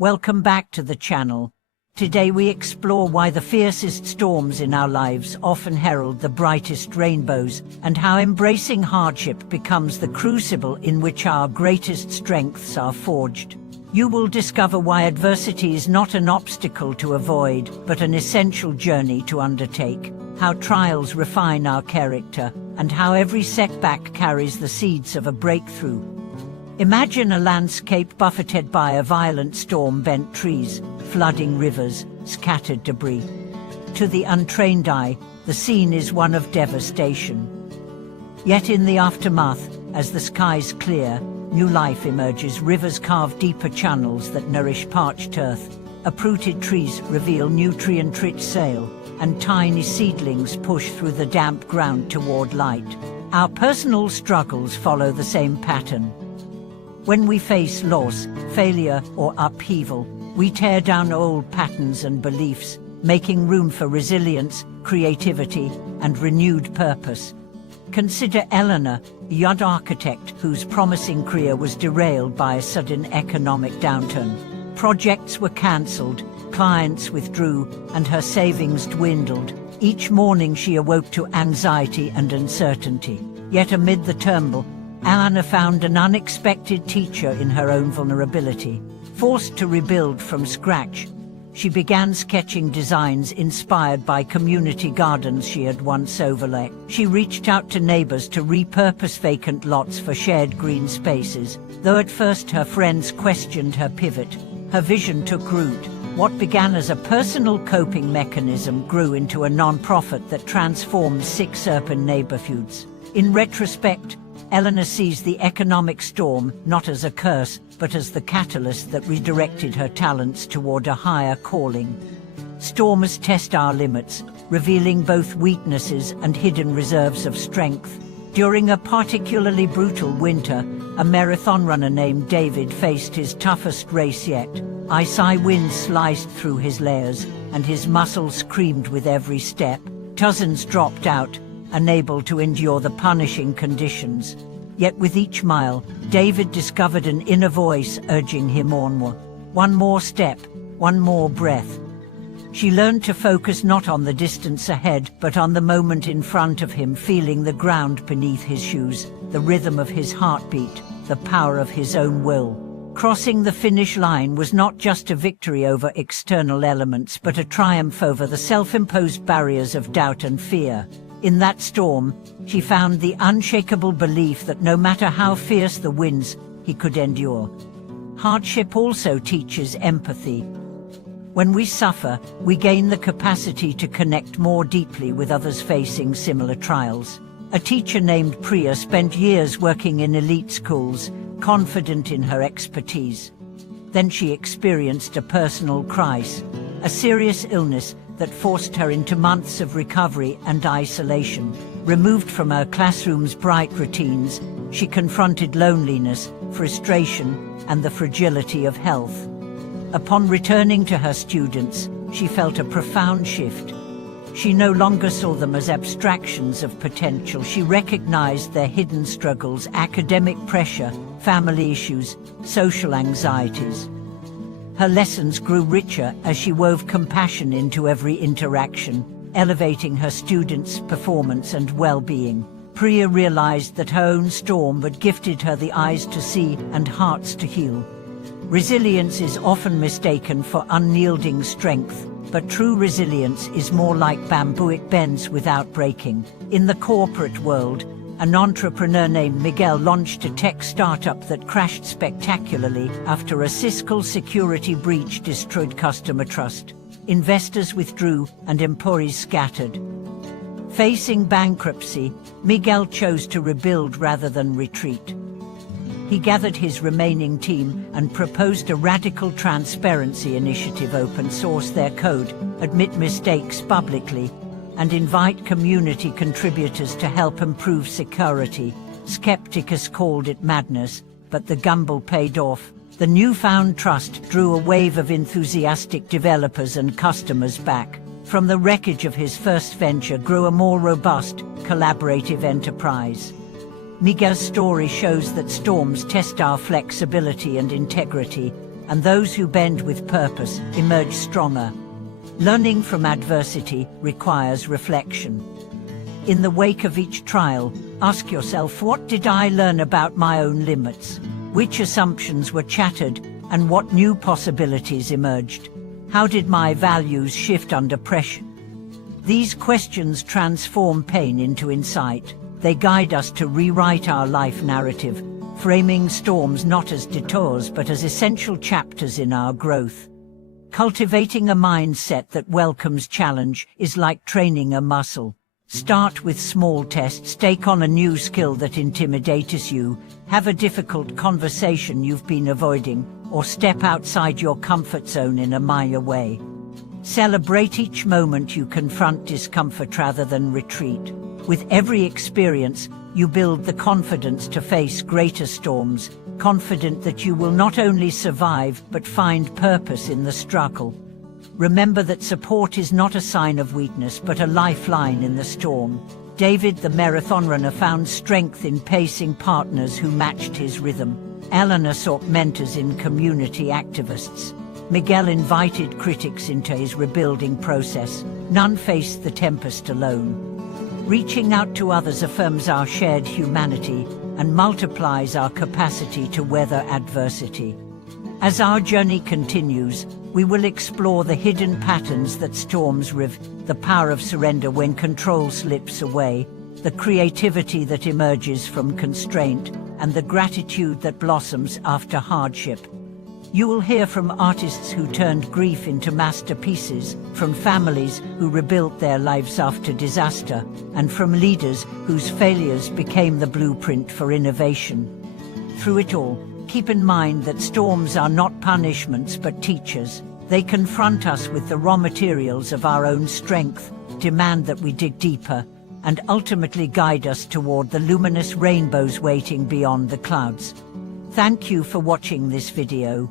Welcome back to the channel. Today we explore why the fiercest storms in our lives often herald the brightest rainbows, and how embracing hardship becomes the crucible in which our greatest strengths are forged. You will discover why adversity is not an obstacle to avoid, but an essential journey to undertake, how trials refine our character, and how every setback carries the seeds of a breakthrough. Imagine a landscape buffeted by a violent storm, bent trees, flooding rivers, scattered debris. To the untrained eye, the scene is one of devastation. Yet in the aftermath, as the skies clear, new life emerges. Rivers carve deeper channels that nourish parched earth. Uprooted trees reveal nutrient-rich soil, and tiny seedlings push through the damp ground toward light. Our personal struggles follow the same pattern. When we face loss, failure, or upheaval, we tear down old patterns and beliefs, making room for resilience, creativity, and renewed purpose. Consider Eleanor, a young architect whose promising career was derailed by a sudden economic downturn. Projects were cancelled, clients withdrew, and her savings dwindled. Each morning she awoke to anxiety and uncertainty. Yet amid the turmoil, Eleanor found an unexpected teacher in her own vulnerability. Forced to rebuild from scratch, she began sketching designs inspired by community gardens she had once overlooked. She reached out to neighbors to repurpose vacant lots for shared green spaces. Though at first her friends questioned her pivot, her vision took root. What began as a personal coping mechanism grew into a non-profit that transformed 6 urban neighborhoods. In retrospect, Eleanor sees the economic storm not as a curse, but as the catalyst that redirected her talents toward a higher calling. Storms test our limits, revealing both weaknesses and hidden reserves of strength. During a particularly brutal winter, a marathon runner named David faced his toughest race yet. Icy winds sliced through his layers, and his muscles screamed with every step. Dozens dropped out, unable to endure the punishing conditions. Yet with each mile, David discovered an inner voice urging him onward. One more step, one more breath. She learned to focus not on the distance ahead, but on the moment in front of him, feeling the ground beneath his shoes, the rhythm of his heartbeat, the power of his own will. Crossing the finish line was not just a victory over external elements, but a triumph over the self-imposed barriers of doubt and fear. In that storm, she found the unshakable belief that no matter how fierce the winds, he could endure. Hardship also teaches empathy. When we suffer, we gain the capacity to connect more deeply with others facing similar trials. A teacher named Priya spent years working in elite schools, confident in her expertise. Then she experienced a personal crisis, a serious illness that forced her into months of recovery and isolation. Removed from her classroom's bright routines, she confronted loneliness, frustration, and the fragility of health. Upon returning to her students, she felt a profound shift. She no longer saw them as abstractions of potential. She recognized their hidden struggles: academic pressure, family issues, social anxieties. Her lessons grew richer as she wove compassion into every interaction, elevating her students' performance and well-being. Priya realized that her own storm had gifted her the eyes to see and hearts to heal. Resilience is often mistaken for unyielding strength, but true resilience is more like bamboo: it bends without breaking. In the corporate world, an entrepreneur named Miguel launched a tech startup that crashed spectacularly after a fiscal security breach destroyed customer trust. Investors withdrew and employees scattered. Facing bankruptcy, Miguel chose to rebuild rather than retreat. He gathered his remaining team and proposed a radical transparency initiative: open source their code, admit mistakes publicly, and invite community contributors to help improve security. Skeptics called it madness, but the gamble paid off. The newfound trust drew a wave of enthusiastic developers and customers back. From the wreckage of his first venture grew a more robust, collaborative enterprise. Miguel's story shows that storms test our flexibility and integrity, and those who bend with purpose emerge stronger. Learning from adversity requires reflection. In the wake of each trial, ask yourself, what did I learn about my own limits? Which assumptions were shattered, and what new possibilities emerged? How did my values shift under pressure? These questions transform pain into insight. They guide us to rewrite our life narrative, framing storms not as detours but as essential chapters in our growth. Cultivating a mindset that welcomes challenge is like training a muscle. Start with small tests, take on a new skill that intimidates you, have a difficult conversation you've been avoiding, or step outside your comfort zone in a minor way. Celebrate each moment you confront discomfort rather than retreat. With every experience, you build the confidence to face greater storms, confident that you will not only survive but find purpose in the struggle. Remember that support is not a sign of weakness but a lifeline in the storm. David the marathon runner found strength in pacing partners who matched his rhythm. Eleanor sought mentors in community activists. Miguel invited critics into his rebuilding process. None faced the tempest alone. Reaching out to others affirms our shared humanity and multiplies our capacity to weather adversity. As our journey continues, we will explore the hidden patterns that storms reveal, the power of surrender when control slips away, the creativity that emerges from constraint, and the gratitude that blossoms after hardship. You will hear from artists who turned grief into masterpieces, from families who rebuilt their lives after disaster, and from leaders whose failures became the blueprint for innovation. Through it all, keep in mind that storms are not punishments but teachers. They confront us with the raw materials of our own strength, demand that we dig deeper, and ultimately guide us toward the luminous rainbows waiting beyond the clouds. Thank you for watching this video.